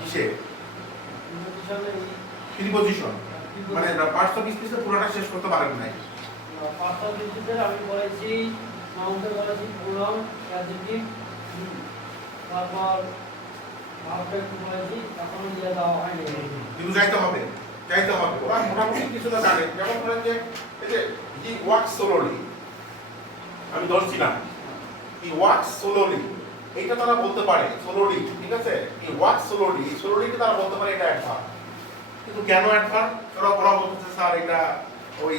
কিসে প্রিপজিশন মানে parts of স্পিচে পুরোটা শেষ করতে পারেন নাই। পার্টস অফ স্পিচে আমি বলেছি নাউনকে বলেছি প্রোনাউন অ্যাডজেক্টিভ, তারপর ভার্বটা একটু বলেছি, এখন দিয়ে দেওয়া হয়নি। কিন্তু যাইতে হবে ওরা মোটামুটি কিছুটা জানে। যেমন ধরেন যে এই যে হি ওয়ার্কস সোলোলি, আমি ধরছি না, হি ওয়ার্কস সোলোলি, এইটা তারা বলতে পারে সোলোলি, ঠিক আছে। হি ওয়ার্কস সোলোলি, সোলোলিকে তারা বলতে পারে এটা অ্যাডভার্ব। কিন্তু কেন অ্যাডভার্ব? ওরা বলতেছে স্যার এটা ওই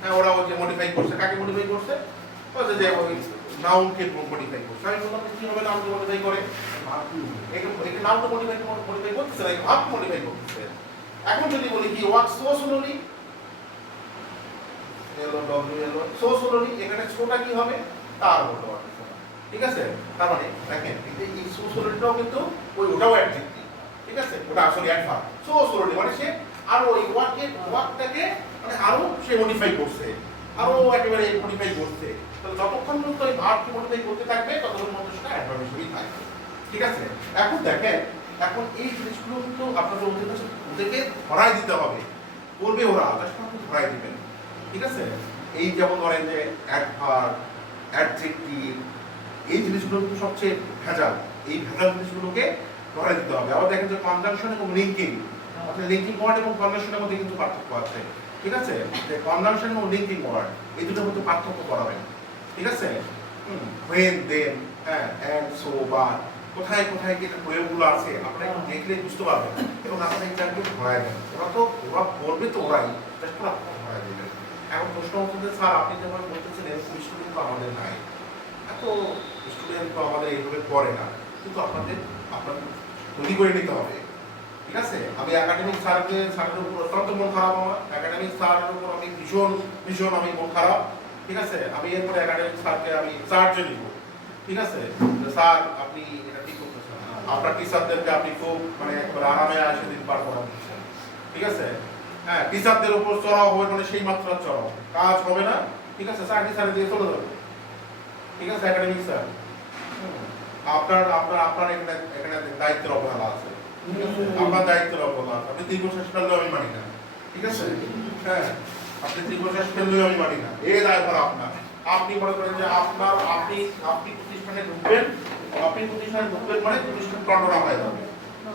হ্যাঁ ওরা ওই যে মডিফাই করছে। কাকে মডিফাই করছে? বলছে যে ওই নাউনকে মডিফাই করছে। আমি বললাম কি হবে নাউনকে মডিফাই করে? একে নাউনকে মডিফাই করতেছে না, ভার্ব মডিফাই করতেছে। এখন যদি বলি কি work so slowly, so slowly, এখানে সোটা কি হবে? তার বলতে পারবে, ঠিক আছে। তার মানে দেখেন এই সো স্লোলিটাও কিন্তু ওটাও অ্যাডজেক্টিভ, ঠিক আছে, ওটা আসলে অ্যাডভার্ব। সো স্লোলি মানে সে আরো এই ওয়ার্কটাকে মানে আরো সে মডিফাই করছে, আরো একেবারে মডিফাই করছে। তাহলে যতক্ষণ পর্যন্ত এই ভার্বকে মডিফাই করতে থাকবে ততক্ষণ পর্যন্ত সেটা অ্যাডভার্ব হিসেবেই থাকবে, ঠিক আছে। এখন দেখেন, এখন এই জিনিসগুলো কিন্তু আপনাদের ওদেরকে ধরাই দিতে হবে, করবে ওরা, জাস্ট আপনি ধরাই দিবেন, ঠিক আছে। এই যেমন ধরেন যে অ্যাডভার্ব, অ্যাডজেক্টিভ, এই জিনিসগুলো কিন্তু সবচেয়ে ভেজাল। এই ভেজাল জিনিসগুলোকে ধরাই দিতে হবে। আবার দেখেন যে কনজাংশন এবং লিঙ্কিং, অর্থাৎ লিঙ্কিং ওয়ার্ড এবং কনজাংশনের মধ্যে কিন্তু পার্থক্য আছে, ঠিক আছে। যে কনজাংশন এবং লিঙ্কিং ওয়ার্ড এই দুটোর মধ্যে পার্থক্য করাবেন, ঠিক আছে। when then হ্যাঁ and so but কোথায় কোথায় কি প্রয়োগগুলো আছে আপনারা একটু দেখলে বুঝতে পারবেন এবং আপনারা এটাকে ধরায় দেন। ওরা বলবে তো ওরাই, জাস্ট আপনারা ধরায় দেবেন। এখন প্রশ্ন হচ্ছে স্যার আপনি যেমন বলতেছিলেন স্টুডেন্ট তো আমাদের নাই, এত স্টুডেন্ট তো আমাদের এইভাবে করে না, কিন্তু আপনাদের তৈরি করে নিতে হবে, ঠিক আছে। আমি একাডেমিক স্যারের উপর অত্যন্ত মন খারাপ, আমার একাডেমিক স্যারের উপর আমি ভীষণ আমি মন খারাপ, ঠিক আছে। আমি এরপরে একাডেমিক স্যারকে আমি চার্জে নিব, ঠিক আছে। স্যার আপনি এটা ঠিক করতেছেন, আপনার টিচারদেরকে আপনি খুব মানে আরামে আসে দিন পার করা দিচ্ছেন, ঠিক আছে। হ্যাঁ টিচারদের উপর চড়াও হবে মানে সেই মাত্রার চড়াও, কাজ হবে না, ঠিক আছে। চাকরি ছাড়ে দিয়ে চলে যাবে, ঠিক আছে। একাডেমিক স্যার আপনার এখানে দায়িত্বের অবহেলা আছে, আপনার দায়িত্বের অবহেলা আছে। আপনি দীর্ঘশ্বাস ফেললেও আমি মানি না, ঠিক আছে। হ্যাঁ আপনি দীর্ঘশ্বাস ফেললেও আমি মানি না, এই দায়ভার আপনার। আপনি মনে করেন যে আপনি প্রতিষ্ঠানে ঢুকবেন মানে প্রতিষ্ঠান কন্ট্রোল হয়ে যাবে,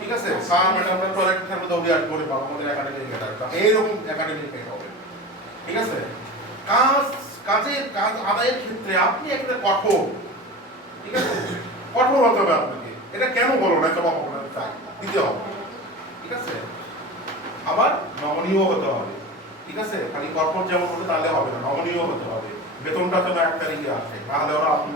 ঠিক আছে। স্যার ম্যাডামরা টয়লেটের মধ্যে উঠে আসবে বলে আমাদের একাডেমিক এটা এইরকম একাডেমিক হবে, ঠিক আছে। কাজ আদায়ের ক্ষেত্রে আপনি একটা কঠোর, ঠিক আছে, কঠোর হতে হবে আপনাকে। এটা কেন বলো না জবাব আপনার চাই দিতে হবে, ঠিক আছে। আবার নমনীয় হতে হবে, ঠিক আছে। খালি কঠোর যেমন হলে তাহলে হবে না, নমনীয় হতে হবে। বেতনটা যেন একটা দিকে আসে, তাহলে ওরা আপনি